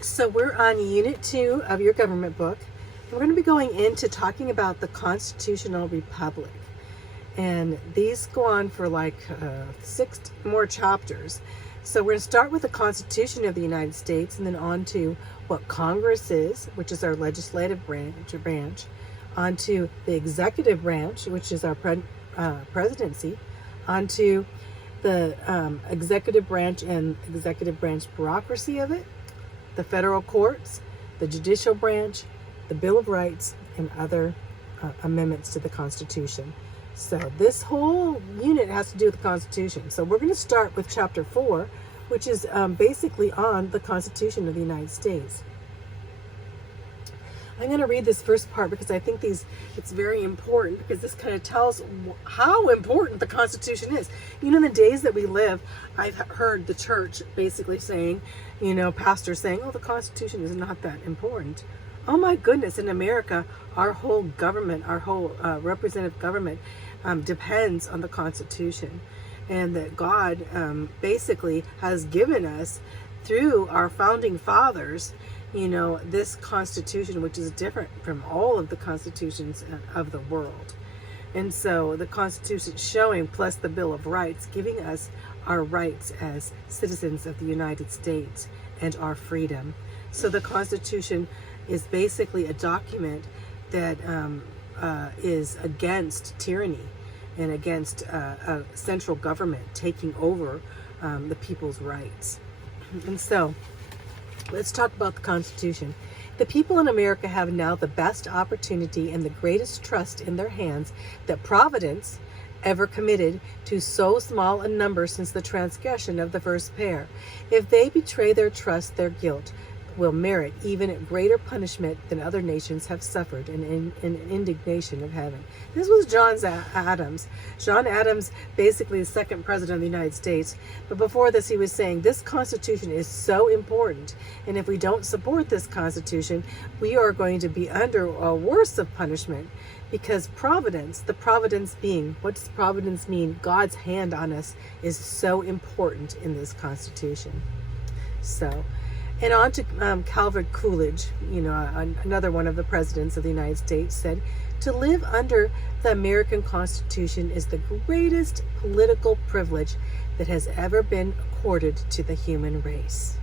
So we're on Unit 2 of your government book. We're going to be going into talking about the Constitutional Republic. And these go on for like 6 more chapters. So we're going to start with the Constitution of the United States and then on to what Congress is, which is our legislative branch, on to the executive branch, which is our presidency, onto the executive branch and executive branch bureaucracy of it, the federal courts, the judicial branch, the Bill of Rights, and other amendments to the Constitution. So this whole unit has to do with the Constitution. So we're going to start with Chapter 4, which is basically on the Constitution of the United States. I'm going to read this first part because I think it's very important, because this kind of tells how important the Constitution is. You know, in the days that we live, I've heard the church basically saying, pastors saying, oh, the Constitution is not that important. Oh my goodness, in America, our whole government, our whole representative government depends on the Constitution. And that God basically has given us, through our founding fathers, this Constitution, which is different from all of the constitutions of the world. And so the Constitution showing, plus the Bill of Rights, giving us our rights as citizens of the United States and our freedom. So the Constitution is basically a document that is against tyranny and against a central government taking over the people's rights. And so let's talk about the Constitution. The people in America have now the best opportunity and the greatest trust in their hands that Providence ever committed to so small a number since the transgression of the first pair. If they betray their trust, their guilt will merit even greater punishment than other nations have suffered, and indignation of heaven. This was John Adams. John Adams, basically the second president of the United States. But before this, he was saying this Constitution is so important, and if we don't support this Constitution, we are going to be under a worse of punishment, because providence, the providence being, what does providence mean? God's hand on us is so important in this Constitution. So, and on to Calvert Coolidge, another one of the presidents of the United States, said, to live under the American Constitution is the greatest political privilege that has ever been accorded to the human race.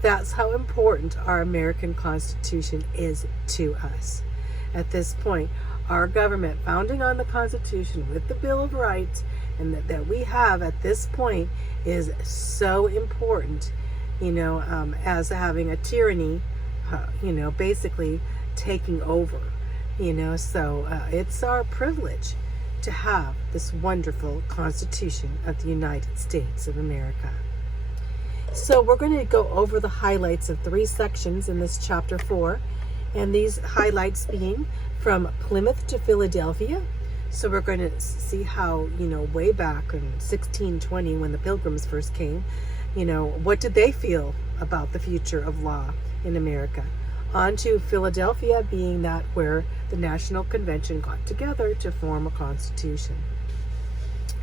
That's how important our American Constitution is to us. At this point, our government, founding on the Constitution with the Bill of Rights, and that we have at this point, is so important, as having a tyranny, basically taking over, so it's our privilege to have this wonderful Constitution of the United States of America. So we're going to go over the highlights of 3 sections in this Chapter 4, and these highlights being from Plymouth to Philadelphia. So we're going to see how, way back in 1620, when the Pilgrims first came, what did they feel about the future of law in America? On to Philadelphia, being that where the National Convention got together to form a constitution.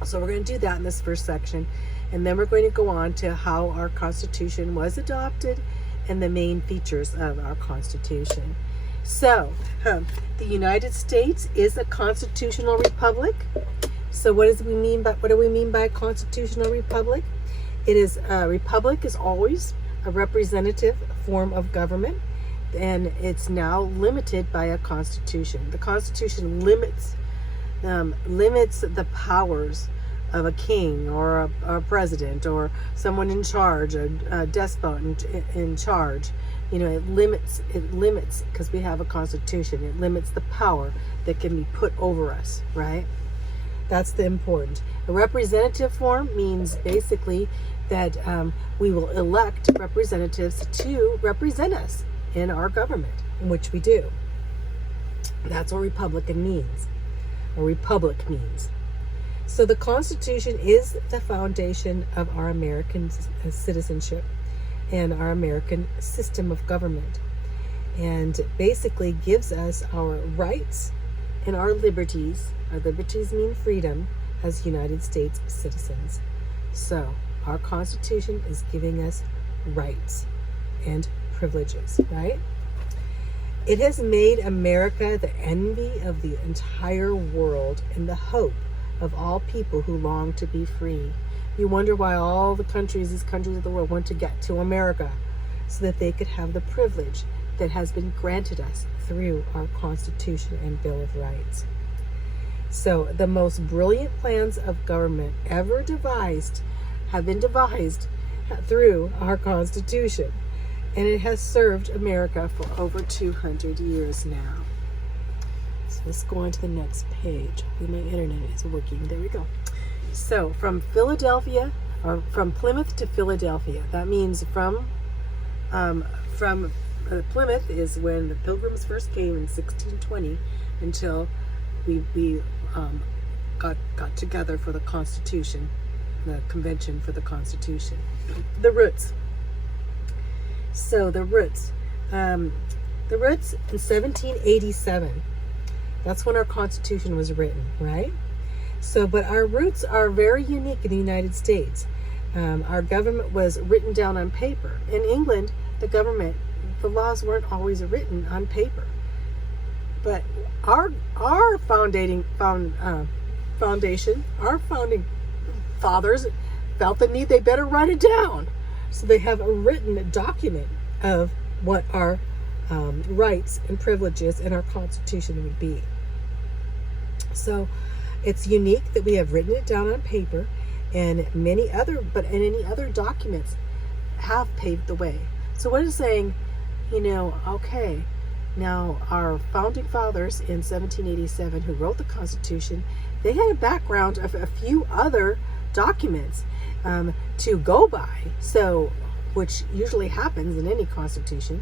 So we're going to do that in this first section, and then we're going to go on to how our Constitution was adopted and the main features of our Constitution. So, the United States is a constitutional republic. So what do we mean by a constitutional republic? It is a republic is always a representative form of government, and it's now limited by a constitution. The Constitution limits the powers of a king or a president or someone in charge, a despot in charge. It limits because we have a constitution. It limits the power that can be put over us, right? That's the important. A representative form means basically that we will elect representatives to represent us in our government, in which we do. That's what Republican means, or republic means. So the Constitution is the foundation of our American citizenship and our American system of government, and basically gives us our rights and our liberties. Our liberties mean freedom as United States citizens. So our Constitution is giving us rights. and privileges, right? It has made America the envy of the entire world and the hope of all people who long to be free. You wonder why all these countries of the world want to get to America, so that they could have the privilege that has been granted us through our Constitution and Bill of Rights. So the most brilliant plans of government ever devised have been devised through our Constitution. And it has served America for over 200 years now. So let's go on to the next page. My internet is working. There we go. So from Philadelphia, or from Plymouth to Philadelphia. That means from Plymouth is when the Pilgrims first came in 1620 until we got together for the Constitution, the Convention for the Constitution. The roots. So the roots in 1787, that's when our Constitution was written, right? So, but our roots are very unique in the United States. Our government was written down on paper. In England, the laws weren't always written on paper. But our founding fathers felt the need, they better write it down. So they have a written document of what our rights and privileges in our Constitution would be. So it's unique that we have written it down on paper, and any other documents have paved the way. So what is saying, okay, now our founding fathers in 1787 who wrote the Constitution, they had a background of a few other documents to go by, so which usually happens in any constitution.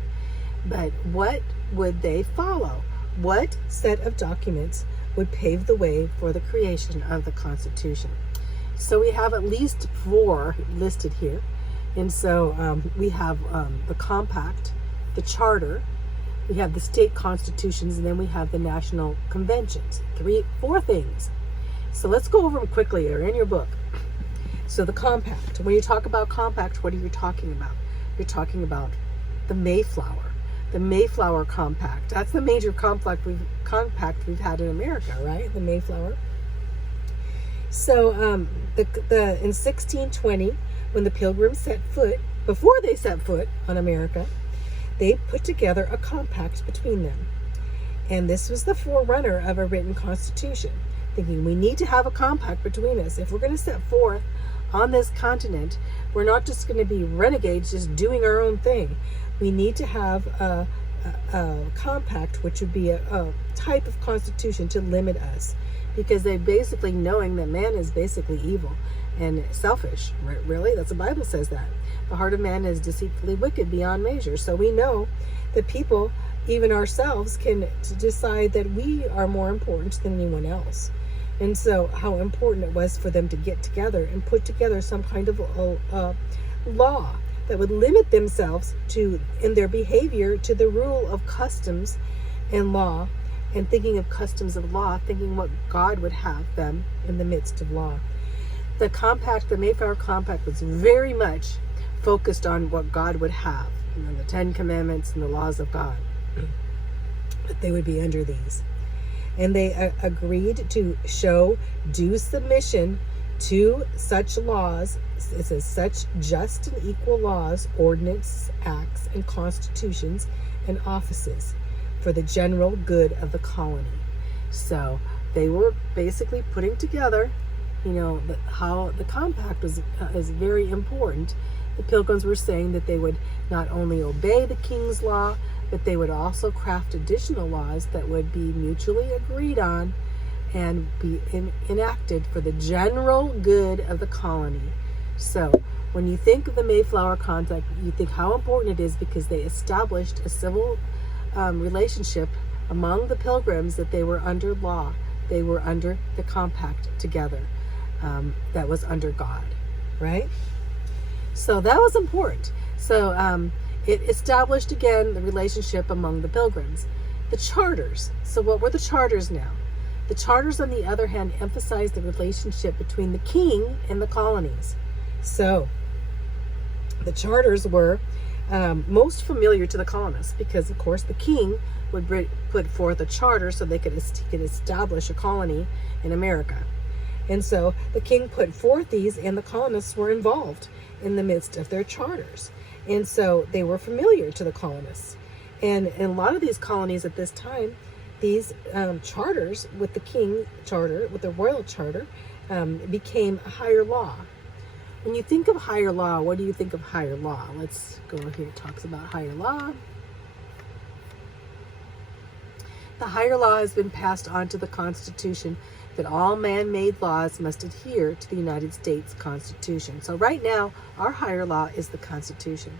But what would they follow? What set of documents would pave the way for the creation of the Constitution? So we have at least 4 listed here. And so we have the Compact, the Charter, we have the state constitutions, and then we have the national conventions. 4 things. So let's go over them quickly. They're in your book. So the Compact. When you talk about Compact, what are you talking about? You're talking about the Mayflower. The Mayflower Compact. That's the major compact we've had in America, right? The Mayflower. So in 1620, when the Pilgrims before they set foot on America, they put together a compact between them. And this was the forerunner of a written constitution, thinking we need to have a compact between us. If we're going to set forth on this continent, we're not just going to be renegades just doing our own thing. We need to have a compact, which would be a type of constitution to limit us, because they basically knowing that man is basically evil and selfish. Really, that's the Bible says that the heart of man is deceitfully wicked beyond measure. So we know that people, even ourselves, can decide that we are more important than anyone else. And so how important it was for them to get together and put together some kind of law that would limit themselves in their behavior to the rule of customs and law, and thinking of customs of law, thinking what God would have them in the midst of law. The compact, the Mayflower Compact, was very much focused on what God would have, the 10 Commandments and the laws of God, that they would be under these. And they agreed to show due submission to such laws. It says such just and equal laws, ordinances, acts, and constitutions and offices for the general good of the colony. So they were basically putting together, how the compact is very important. The Pilgrims were saying that they would not only obey the king's law, but they would also craft additional laws that would be mutually agreed on and be enacted for the general good of the colony. So when you think of the Mayflower Compact, you think how important it is, because they established a civil relationship among the Pilgrims, that they were under law. They were under the compact together, that was under God, right? So that was important. So it established again the relationship among the Pilgrims. The charters. So what were the charters now? The charters, on the other hand, emphasized the relationship between the king and the colonies. So the charters were most familiar to the colonists, because of course the king would put forth a charter so they could establish a colony in America. And so the king put forth these, and the colonists were involved in the midst of their charters. And so they were familiar to the colonists. And in a lot of these colonies at this time, these charters with the king charter, with the royal charter, became higher law. When you think of higher law, what do you think of higher law? Let's go here. It talks about higher law. The higher law has been passed on to the Constitution that all man-made laws must adhere to the United States Constitution. So right now, our higher law is the Constitution.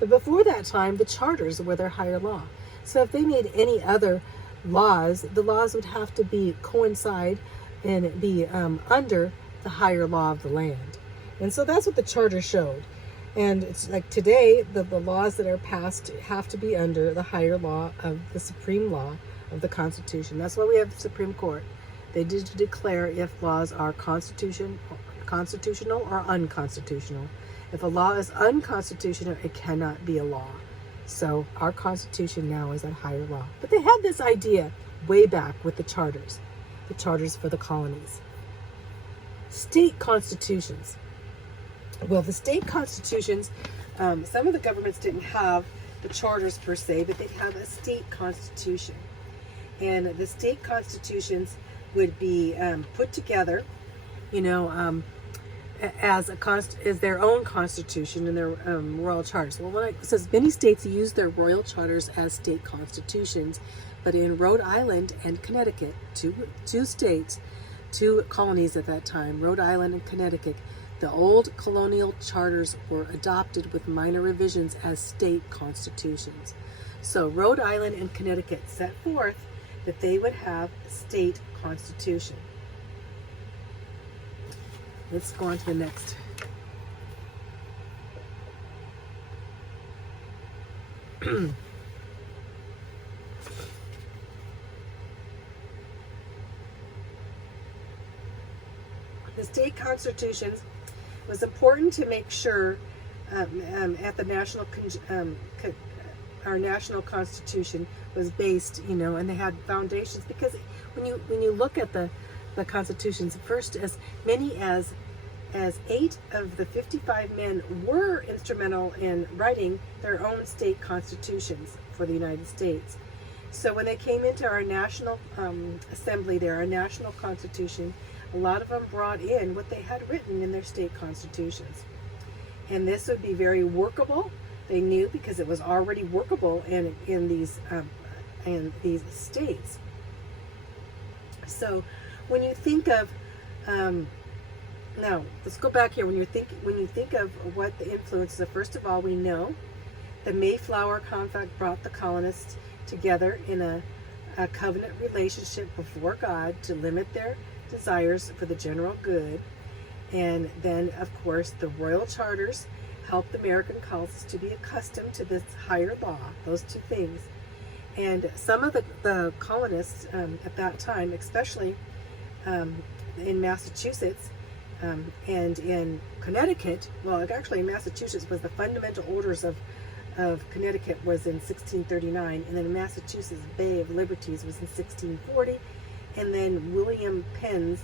But before that time, the charters were their higher law. So if they made any other laws, the laws would have to coincide and be under the higher law of the land. And so that's what the charter showed. And it's like today, the laws that are passed have to be under the higher law of the supreme law of the Constitution. That's why we have the Supreme Court. They did declare if laws are constitutional or unconstitutional. If a law is unconstitutional, it cannot be a law. So our Constitution now is a higher law. But they had this idea way back with the charters for the colonies. State constitutions. Well, the state constitutions, some of the governments didn't have the charters per se, but they'd have a state constitution. And the state constitutions would be put together, as their own constitution and their royal charters. Well, it says many states use their royal charters as state constitutions, but in Rhode Island and Connecticut, two colonies at that time, Rhode Island and Connecticut, the old colonial charters were adopted with minor revisions as state constitutions. So Rhode Island and Connecticut set forth that they would have a state constitution. Let's go on to the next. The state constitutions was important to make sure at the national our national constitution was based, and they had foundations, because when you look at the constitutions, first as many as 8 of the 55 men were instrumental in writing their own state constitutions for the United States. So when they came into our national assembly there, our national constitution, a lot of them brought in what they had written in their state constitutions. And this would be very workable. They knew, because it was already workable in these states. So when you think of now let's go back here. When you think of what the influences of, first of all, we know the Mayflower Compact brought the colonists together in a covenant relationship before God to limit their desires for the general good. And then, of course, the royal charters helped American colonists to be accustomed to this higher law, those two things. And some of the colonists at that time, especially in Massachusetts and in Connecticut, well, actually in Massachusetts was the Fundamental Orders of Connecticut was in 1639, and then Massachusetts Bay of Liberties was in 1640, and then William Penn's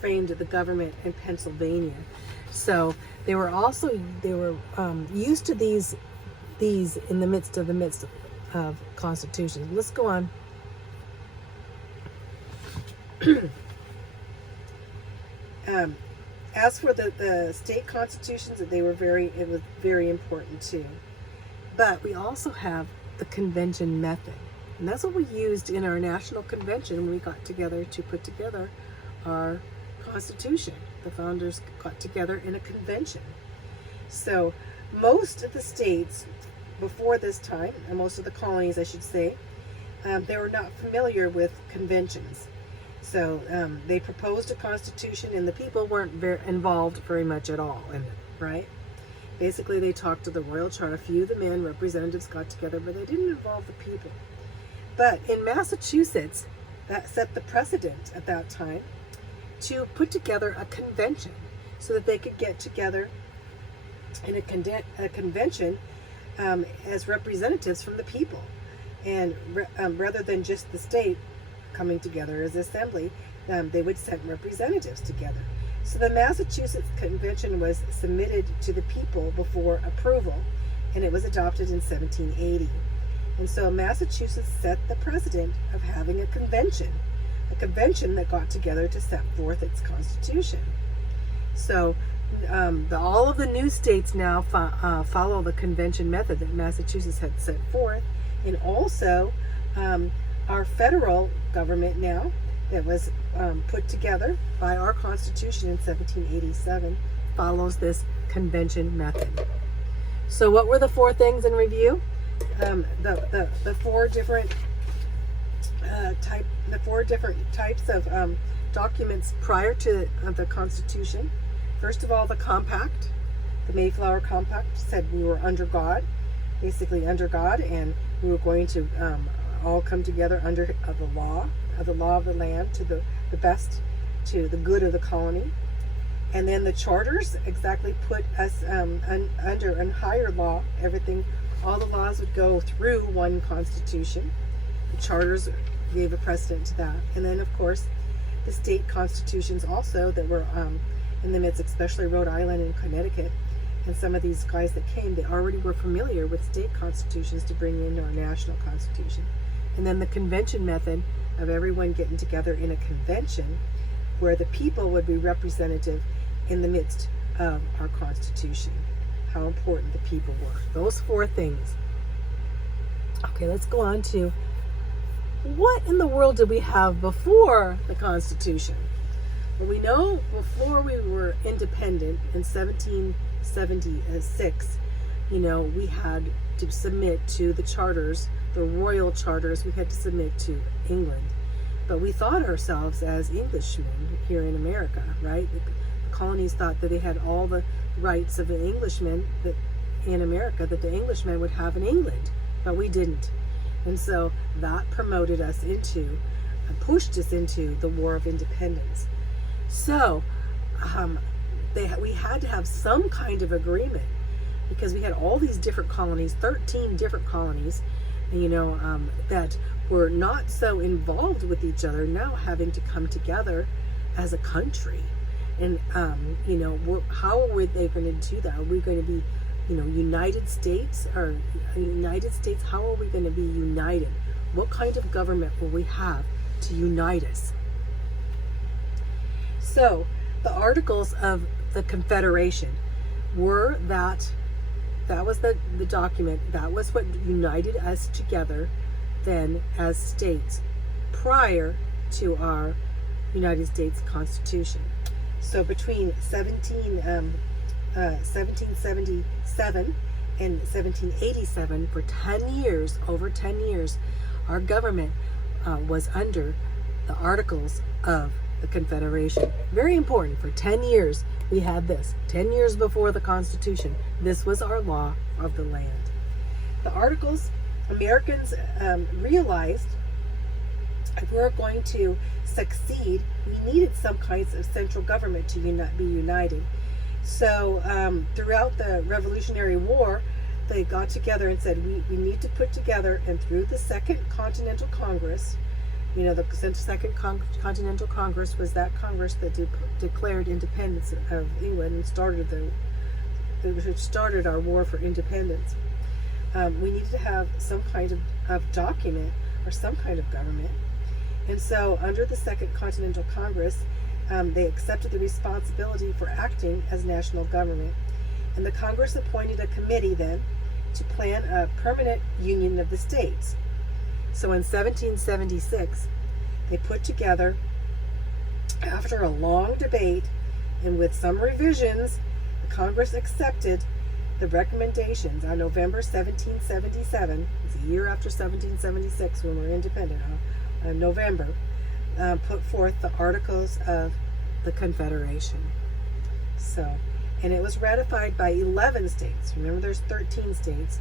framed the government in Pennsylvania. So they were used to these in the midst of constitutions. Let's go on. As for the state constitutions, it was very important too. But we also have the convention method. And that's what we used in our national convention when we got together to put together our Constitution. The founders got together in a convention. So most of the states before this time, and most of the colonies, I should say, they were not familiar with conventions. So they proposed a constitution, and the people weren't involved very much at all in it, right? Basically, they talked to the royal charter. A few of the men, representatives, got together, but they didn't involve the people. But in Massachusetts, that set the precedent at that time to put together a convention so that they could get together in a convention as representatives from the people, and rather than just the state coming together as assembly, they would send representatives together. So the Massachusetts Convention was submitted to the people before approval, and it was adopted in 1780. And so Massachusetts set the precedent of having a convention that got together to set forth its constitution. So all of the new states now follow the convention method that Massachusetts had set forth, and also our federal government now that was put together by our Constitution in 1787 follows this convention method. So what were the four things in review? The four different types of documents prior to the Constitution. First of all, the Compact, the Mayflower Compact, said we were under God, basically under God, and we were going to all come together under the law of the land to the best, to the good of the colony. And then the charters exactly put us under a higher law. Everything, all the laws would go through one constitution. The charters gave a precedent to that. And then, of course, the state constitutions also that were in the midst, especially Rhode Island and Connecticut. And some of these guys that came, they already were familiar with state constitutions to bring into our national constitution. And then the convention method of everyone getting together in a convention where the people would be representative in the midst of our Constitution. How important the people were. Those four things. Okay, let's go on to what in the world did we have before the Constitution? Well, we know before we were independent in 1776, we had to submit to the charters, the royal charters, we had to submit to England. But we thought ourselves as Englishmen here in America, right? The colonies thought that they had all the rights of an Englishman that in America that the Englishmen would have in England, but we didn't. And so that promoted us into, pushed us into the War of Independence. So we had to have some kind of agreement because we had all these different colonies, 13 different colonies, that were not so involved with each other, now having to come together as a country. And, how are they going to do that? Are we going to be, United States? Or United States, how are we going to be united? What kind of government will we have to unite us? So, the Articles of the Confederation were that was the document, that was what united us together then as states prior to our United States Constitution. So between 1777 and 1787, for 10 years, over 10 years, our government was under the Articles of the Confederation. Very important. For 10 years, we had this. 10 years before the Constitution, this was our law of the land. The Articles, Americans realized if we were going to succeed, we needed some kinds of central government to be united. So throughout the Revolutionary War, they got together and said, we need to put together, and through the Second Continental Congress, the Second Continental Congress was that Congress that declared independence of England and started our war for independence. We needed to have some kind of document or some kind of government. And so under the Second Continental Congress, they accepted the responsibility for acting as national government. And the Congress appointed a committee then to plan a permanent union of the states. So in 1776, they put together, after a long debate and with some revisions, the Congress accepted the recommendations on November 1777, it's a year after 1776 when we're independent, November, put forth the Articles of the Confederation. So, and it was ratified by 11 states. Remember, there's 13 states.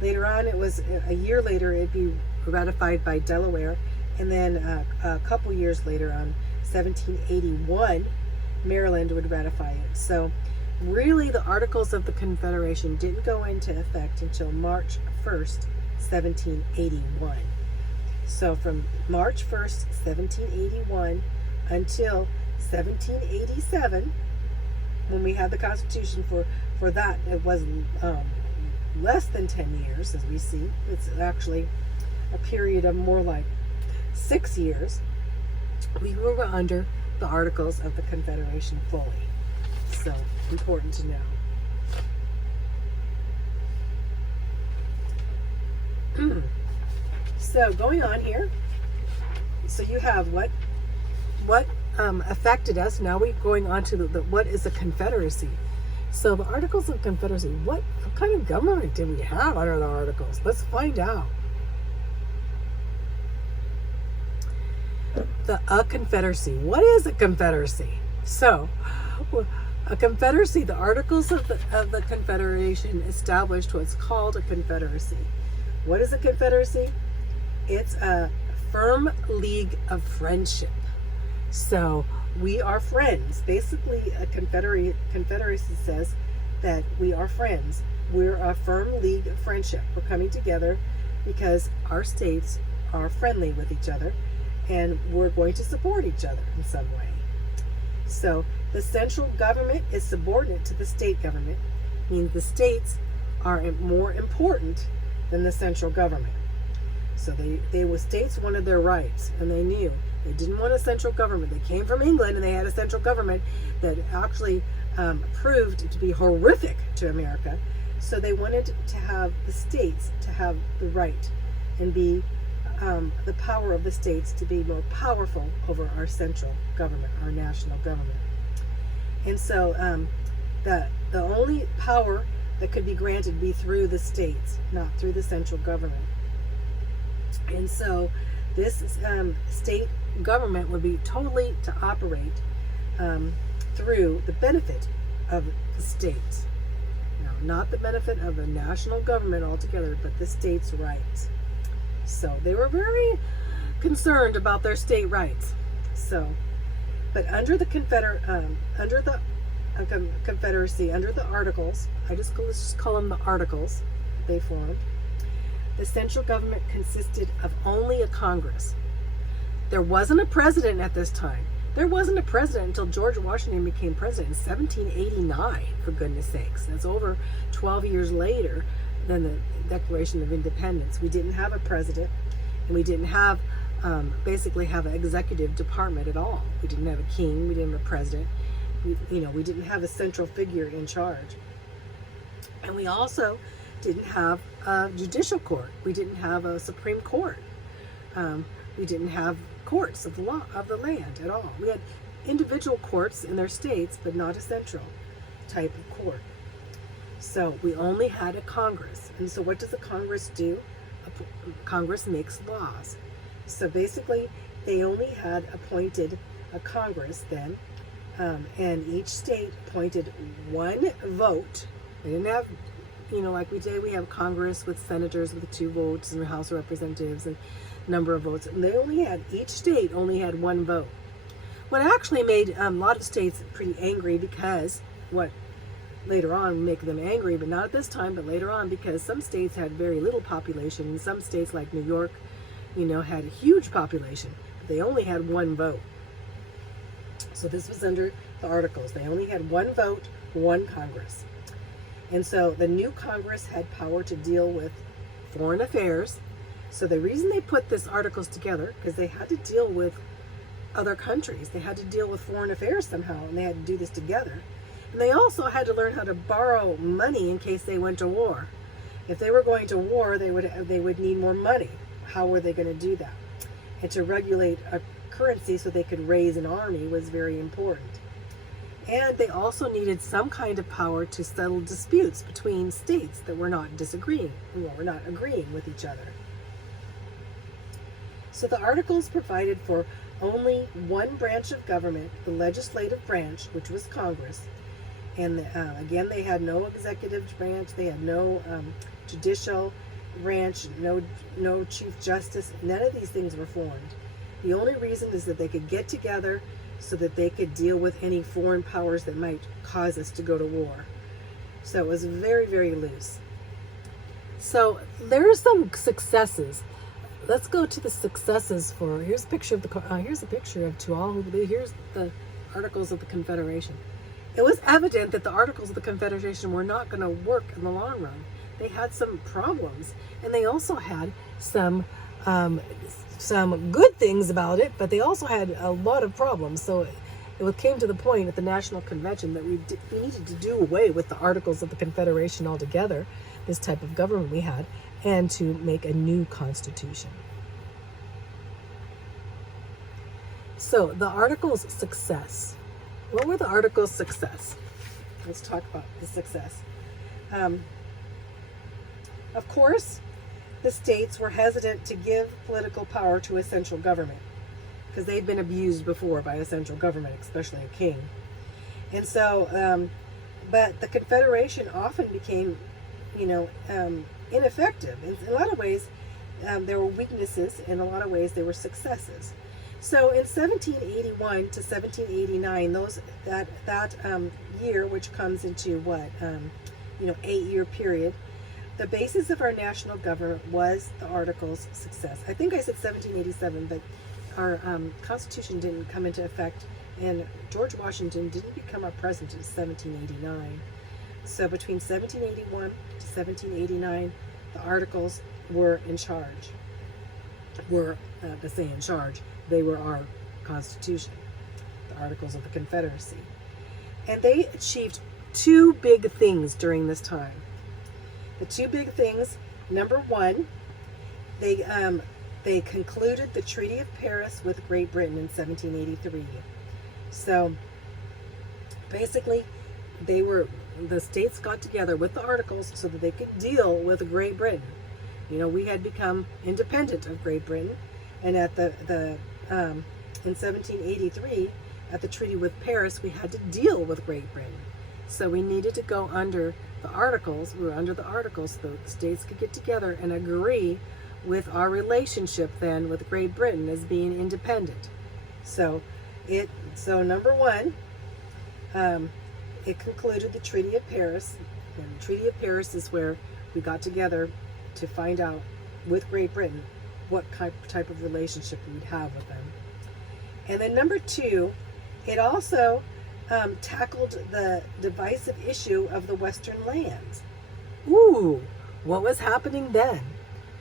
Later on, it was a year later, it'd be ratified by Delaware, and then a couple years later, on 1781, Maryland would ratify it. So really the Articles of the Confederation didn't go into effect until March 1st, 1781. So from March 1st, 1781 until 1787, when we had the Constitution, for that it was less than 10 years, as we see. It's actually a period of more like 6 years. We were under the Articles of the Confederation fully. So important to know. So going on here, so you have what affected us. Now we're going on to the what is a confederacy. So the Articles of Confederacy, what kind of government did we have under the Articles? Let's find out. A confederacy. What is a confederacy? So a confederacy, the Articles of the Confederation established what's called a confederacy. What is a confederacy? It's a firm league of friendship. So we are friends. Basically, a confederacy says that we are friends. We're a firm league of friendship. We're coming together because our states are friendly with each other, and we're going to support each other in some way. So the central government is subordinate to the state government, means the states are more important than the central government. So states wanted their rights, and they knew they didn't want a central government. They came from England, and they had a central government that actually proved to be horrific to America. So they wanted to have the states to have the right and be the power of the states to be more powerful over our central government, our national government. And so the only power that could be granted be through the states, not through the central government. And so this state government would be totally to operate through the benefit of the states. Now, not the benefit of the national government altogether, but the states' rights. So they were very concerned about their state rights. So, but under the Confederacy, under the Articles, let's just call them the Articles they formed, the central government consisted of only a Congress. There wasn't a president at this time. There wasn't a president until George Washington became president in 1789, for goodness sakes. That's over 12 years later than the Declaration of Independence. We didn't have a president, and we didn't have basically have an executive department at all. We didn't have a king. We didn't have a president. We didn't have a central figure in charge. And we also didn't have a judicial court. We didn't have a Supreme Court. We didn't have courts of the law of the land at all. We had individual courts in their states, but not a central type of court. So we only had a Congress. And so what does a Congress do? Congress makes laws. So basically, they only had appointed a Congress then, and each state appointed one vote. They didn't have, like we did, we have Congress with senators with 2 votes and the House of Representatives and number of votes. And each state only had one vote. What actually made a lot of states pretty angry, because later on make them angry, but not at this time, but later on, because some states had very little population, and some states like New York, had a huge population, but they only had one vote. So this was under the Articles. They only had one vote, one Congress. And so the new Congress had power to deal with foreign affairs. So the reason they put this Articles together, because they had to deal with other countries. They had to deal with foreign affairs somehow, and they had to do this together. And they also had to learn how to borrow money in case they went to war. If they were going to war, they would need more money. How were they going to do that? And to regulate a currency so they could raise an army was very important. And they also needed some kind of power to settle disputes between states that were not were not agreeing with each other. So the Articles provided for only one branch of government, the legislative branch, which was Congress. And again, they had no executive branch, they had no judicial branch, no chief justice. None of these things were formed. The only reason is that they could get together so that they could deal with any foreign powers that might cause us to go to war. So it was very, very loose. So there are some successes. Let's go to the successes for. Here's a picture of here's a picture of here's the Articles of the Confederation. It was evident that the Articles of the Confederation were not going to work in the long run. They had some problems, and they also had some good things about it, but they also had a lot of problems. So it came to the point at the National Convention that we needed to do away with the Articles of the Confederation altogether, this type of government we had, and to make a new constitution. So the Articles' success. What were the Articles' success? Let's talk about the success. Of course, the states were hesitant to give political power to a central government because they'd been abused before by a central government, especially a king. And so, but the Confederation often became, ineffective. In a lot of ways, there were weaknesses. In a lot of ways, there were successes. So in 1781 to 1789, that year, which comes into 8-year period, the basis of our national government was the Articles' success. I think I said 1787, but our Constitution didn't come into effect, and George Washington didn't become our president until 1789. So between 1781 to 1789, the Articles were in charge. In charge. They were our Constitution, the Articles of the Confederacy. And they achieved two big things during this time. The two big things, number one, they concluded the Treaty of Paris with Great Britain in 1783. So basically, the states got together with the Articles so that they could deal with Great Britain. We had become independent of Great Britain, and at in 1783, at the Treaty with Paris, we had to deal with Great Britain. So we needed to go under the Articles. We were under the Articles so the states could get together and agree with our relationship then with Great Britain as being independent. So number one, it concluded the Treaty of Paris. And the Treaty of Paris is where we got together to find out with Great Britain what type of relationship we'd have with them. And then number two, it also tackled the divisive issue of the Western lands. Ooh, what was happening then?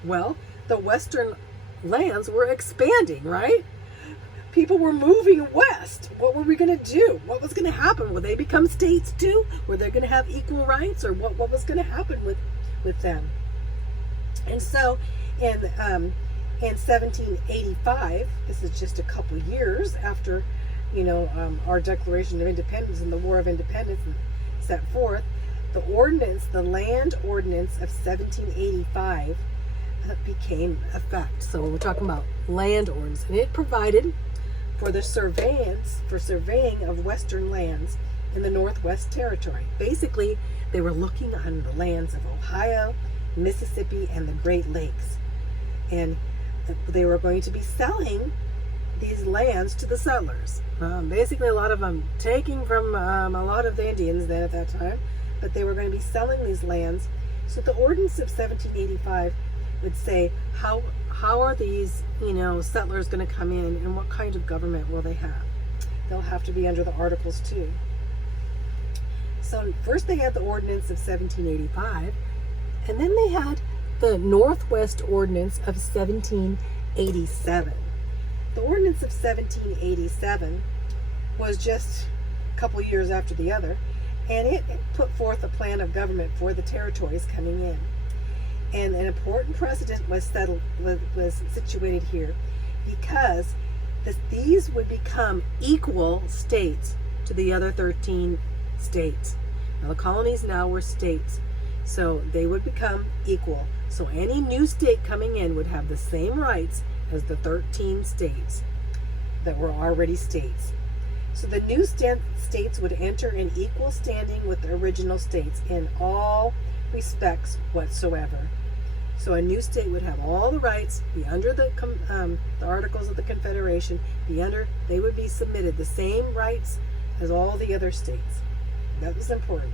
Well, the Western lands were expanding, right? People were moving west. What were we going to do? What was going to happen? Will they become states too? Were they going to have equal rights, or what was going to happen with them? And so in 1785, this is just a couple years after our Declaration of Independence and the War of Independence set forth, the land ordinance of 1785 became effect. So we're talking about land ordinance, and it provided for the surveying of Western lands in the Northwest Territory. Basically, they were looking on the lands of Ohio, Mississippi, and the Great Lakes, and they were going to be selling these lands to the settlers. Basically, a lot of them taking from a lot of the Indians then at that time, but they were going to be selling these lands. So the Ordinance of 1785 would say, how are these settlers going to come in, and what kind of government will they have? They'll have to be under the Articles too. So first they had the Ordinance of 1785, and then they had the Northwest Ordinance of 1787. The Ordinance of 1787 was just a couple years after the other, and it put forth a plan of government for the territories coming in. And an important precedent was situated here because these would become equal states to the other 13 states. Now the colonies now were states, so they would become equal. So any new state coming in would have the same rights as the 13 states that were already states. So the new states would enter in equal standing with the original states in all respects whatsoever. So a new state would have all the rights, be under the Articles of the Confederation, they would be submitted the same rights as all the other states. That was important.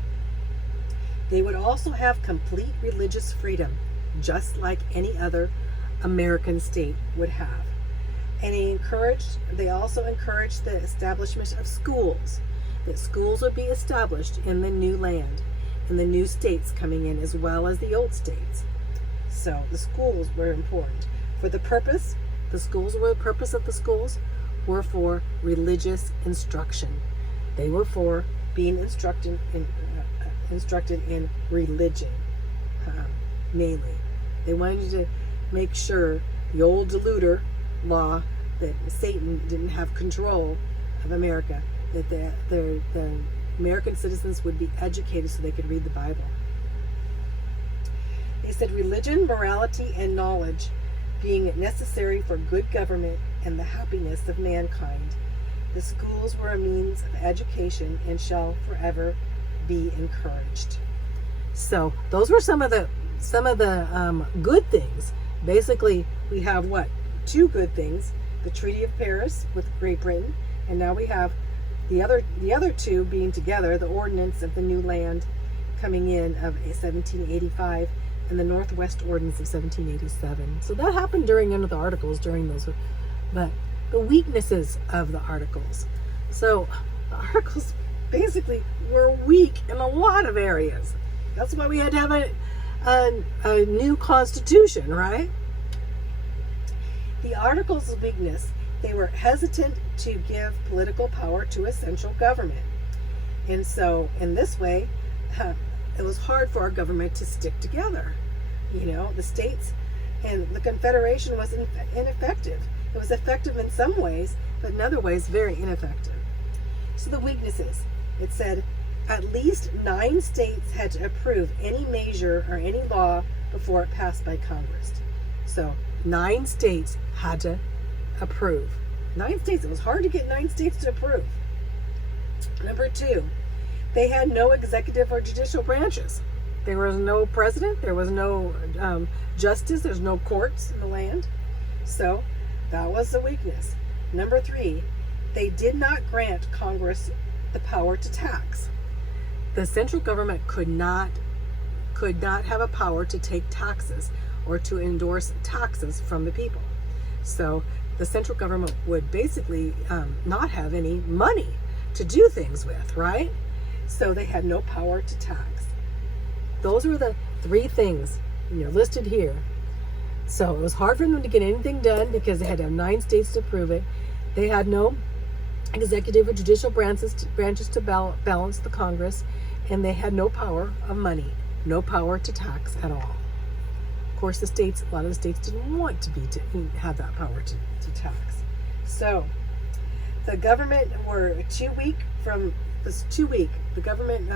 They would also have complete religious freedom, just like any other American state would have. And they also encouraged the establishment of schools, that schools would be established in the new land, in the new states coming in, as well as the old states. So the schools were important. The purpose of the schools were for religious instruction. They were for being instructed in religion, mainly. They wanted to make sure the old deluder law that Satan didn't have control of America, that the American citizens would be educated so they could read the Bible. They said religion, morality, and knowledge being necessary for good government and the happiness of mankind, the schools were a means of education and shall forever be encouraged. So those were some of the good things. Basically, we have two good things: the Treaty of Paris with Great Britain, and now we have the other two being together: the Ordinance of the New Land coming in of 1785 and the Northwest Ordinance of 1787. So that happened during the Articles, during those, but the weaknesses of the Articles. So the Articles basically were weak in a lot of areas. That's why we had to have a new constitution, right? The Articles of weakness: they were hesitant to give political power to a central government. And so in this way, it was hard for our government to stick together. The states and the Confederation was ineffective. It was effective in some ways, but in other ways very ineffective. So the weaknesses: it said at least 9 states had to approve any measure or any law before it passed by Congress. So 9 states had to approve. 9 states. It was hard to get 9 states to approve. Number 2, they had no executive or judicial branches. There was no president. There was no justice. There's no courts in the land. So that was the weakness. Number 3, they did not grant Congress the power to tax. The central government could not have a power to take taxes or to endorse taxes from the people. So the central government would basically not have any money to do things with, right? So they had no power to tax. Those were the 3 things listed here. So it was hard for them to get anything done because they had to have 9 states to approve it. They had no executive or judicial branches to balance the Congress, and they had no power of money, no power to tax at all. Of course, a lot of the states didn't want to have that power to tax. So the government were too weak. The government,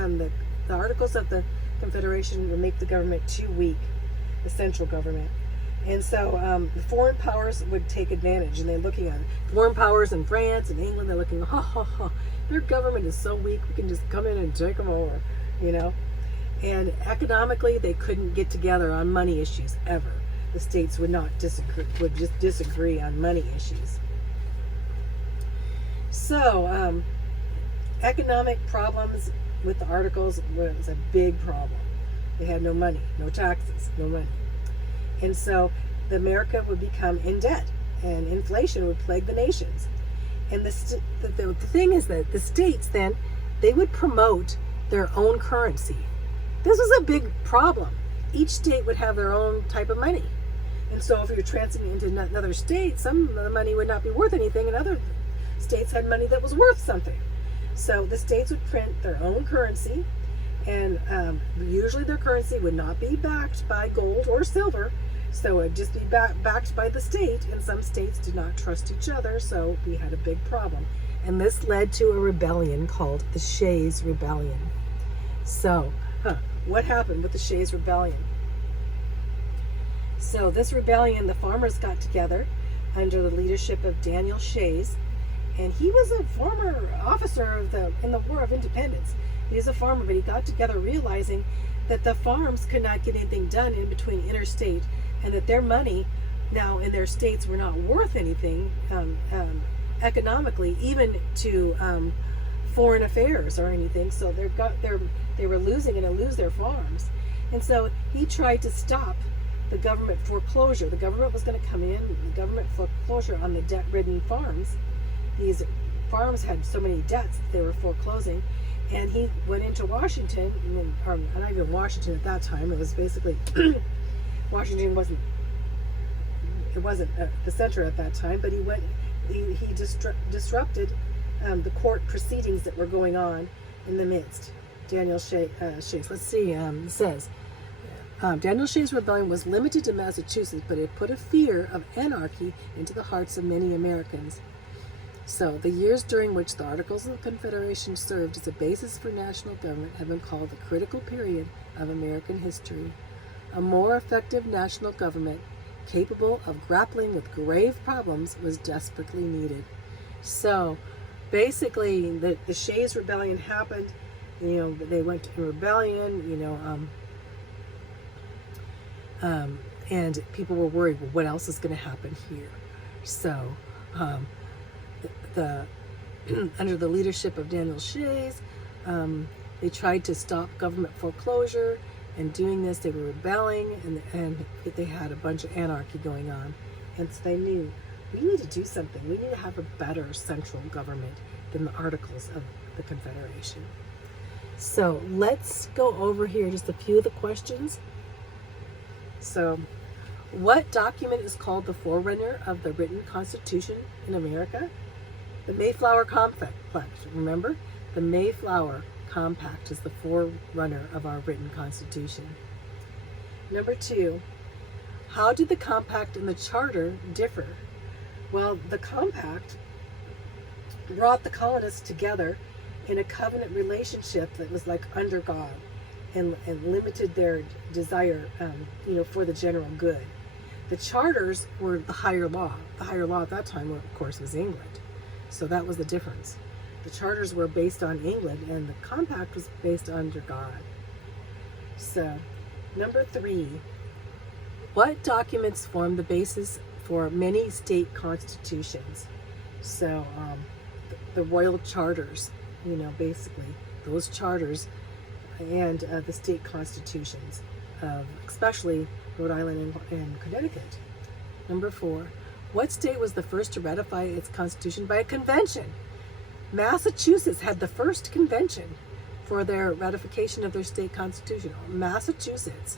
the Articles of the Confederation would make the government too weak, the central government. And so the foreign powers would take advantage, and they're looking at foreign powers in France and England. They're looking, their government is so weak, we can just come in and take them over, And economically, they couldn't get together on money issues ever. The states would just disagree on money issues. So economic problems with the Articles was a big problem. They had no money, no taxes, no money. And so America would become in debt, and inflation would plague the nations. And the thing is that the states then, they would promote their own currency. This was a big problem. Each state would have their own type of money. And so if you're transferring into another state, some of the money would not be worth anything, and other states had money that was worth something. So the states would print their own currency, and usually their currency would not be backed by gold or silver. So it would just be backed by the state, and some states did not trust each other, so we had a big problem. And this led to a rebellion called the Shays Rebellion. So, what happened with the Shays Rebellion? So this rebellion, the farmers got together under the leadership of Daniel Shays, and he was a former officer in the War of Independence. He was a farmer, but he got together realizing that the farms could not get anything done in between interstate and that their money now in their states were not worth anything economically, even to foreign affairs or anything. So they were losing and lose their farms. And so he tried to stop the government foreclosure. The government was going to come in, the government foreclosure on the debt-ridden farms. These farms had so many debts that they were foreclosing. And he went into Washington, or not even Washington at that time. It was basically Washington wasn't the center at that time. But he disrupted the court proceedings that were going on in the midst. Daniel Shays. Let's see. It says Daniel Shays' rebellion was limited to Massachusetts, but it put a fear of anarchy into the hearts of many Americans. So, the years during which the Articles of the Confederation served as a basis for national government have been called the critical period of American history. A more effective national government, capable of grappling with grave problems, was desperately needed. So, basically, the Shays Rebellion happened. They went in rebellion, and people were worried, well, what else is going to happen here? So, under the leadership of Daniel Shays, they tried to stop government foreclosure, and doing this, they were rebelling, and they had a bunch of anarchy going on. And so they knew, we need to do something. We need to have a better central government than the Articles of the Confederation. So let's go over here just a few of the questions. So, what document is called the forerunner of the written Constitution in America? The Mayflower Compact. Remember? The Mayflower Compact is the forerunner of our written Constitution. Number 2, how did the Compact and the Charter differ? Well, the Compact brought the colonists together in a covenant relationship that was like under God, and limited their desire, for the general good. The charters were the higher law. The higher law at that time, of course, was England. So that was the difference. The charters were based on England, and the compact was based under God. So, number 3, what documents form the basis for many state constitutions? So, the royal charters, basically, those charters and the state constitutions of especially Rhode Island and Connecticut. Number 4, what state was the first to ratify its constitution by a convention? Massachusetts had the first convention for their ratification of their state constitution. Massachusetts.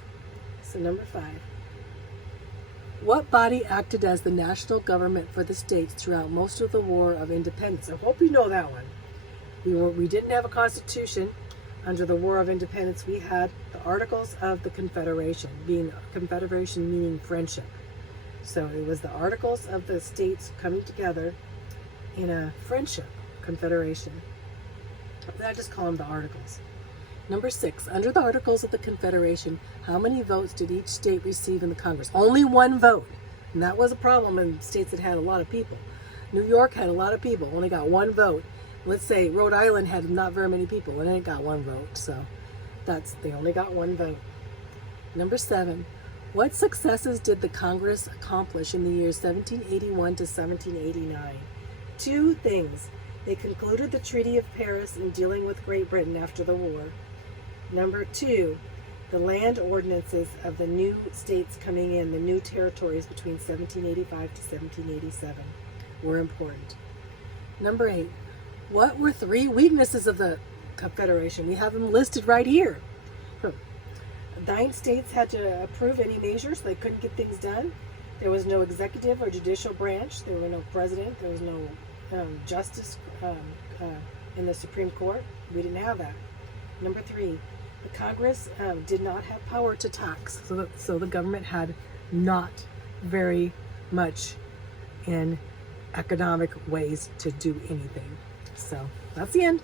So number 5, what body acted as the national government for the states throughout most of the War of Independence? I hope you know that one. We didn't have a constitution. Under the War of Independence, we had the Articles of the Confederation, confederation meaning friendship. So it was the Articles of the states coming together in a friendship confederation. I just call them the Articles. Number 6, under the Articles of the Confederation, how many votes did each state receive in the Congress? Only 1 vote. And that was a problem in states that had a lot of people. New York had a lot of people, only got 1 vote. Let's say Rhode Island had not very many people, and it got 1 vote. So they only got 1 vote. Number 7, what successes did the Congress accomplish in the years 1781 to 1789? 2 things. They concluded the Treaty of Paris in dealing with Great Britain after the war. Number 2, the land ordinances of the new states coming in, the new territories between 1785 to 1787 were important. Number 8, what were 3 weaknesses of the Confederation? We have them listed right here. 9 states had to approve any measures. They couldn't get things done. There was no executive or judicial branch. There were no president. There was no justice in the Supreme Court. We didn't have that. Number 3, the Congress did not have power to tax. So the government had not very much in economic ways to do anything. So that's the end.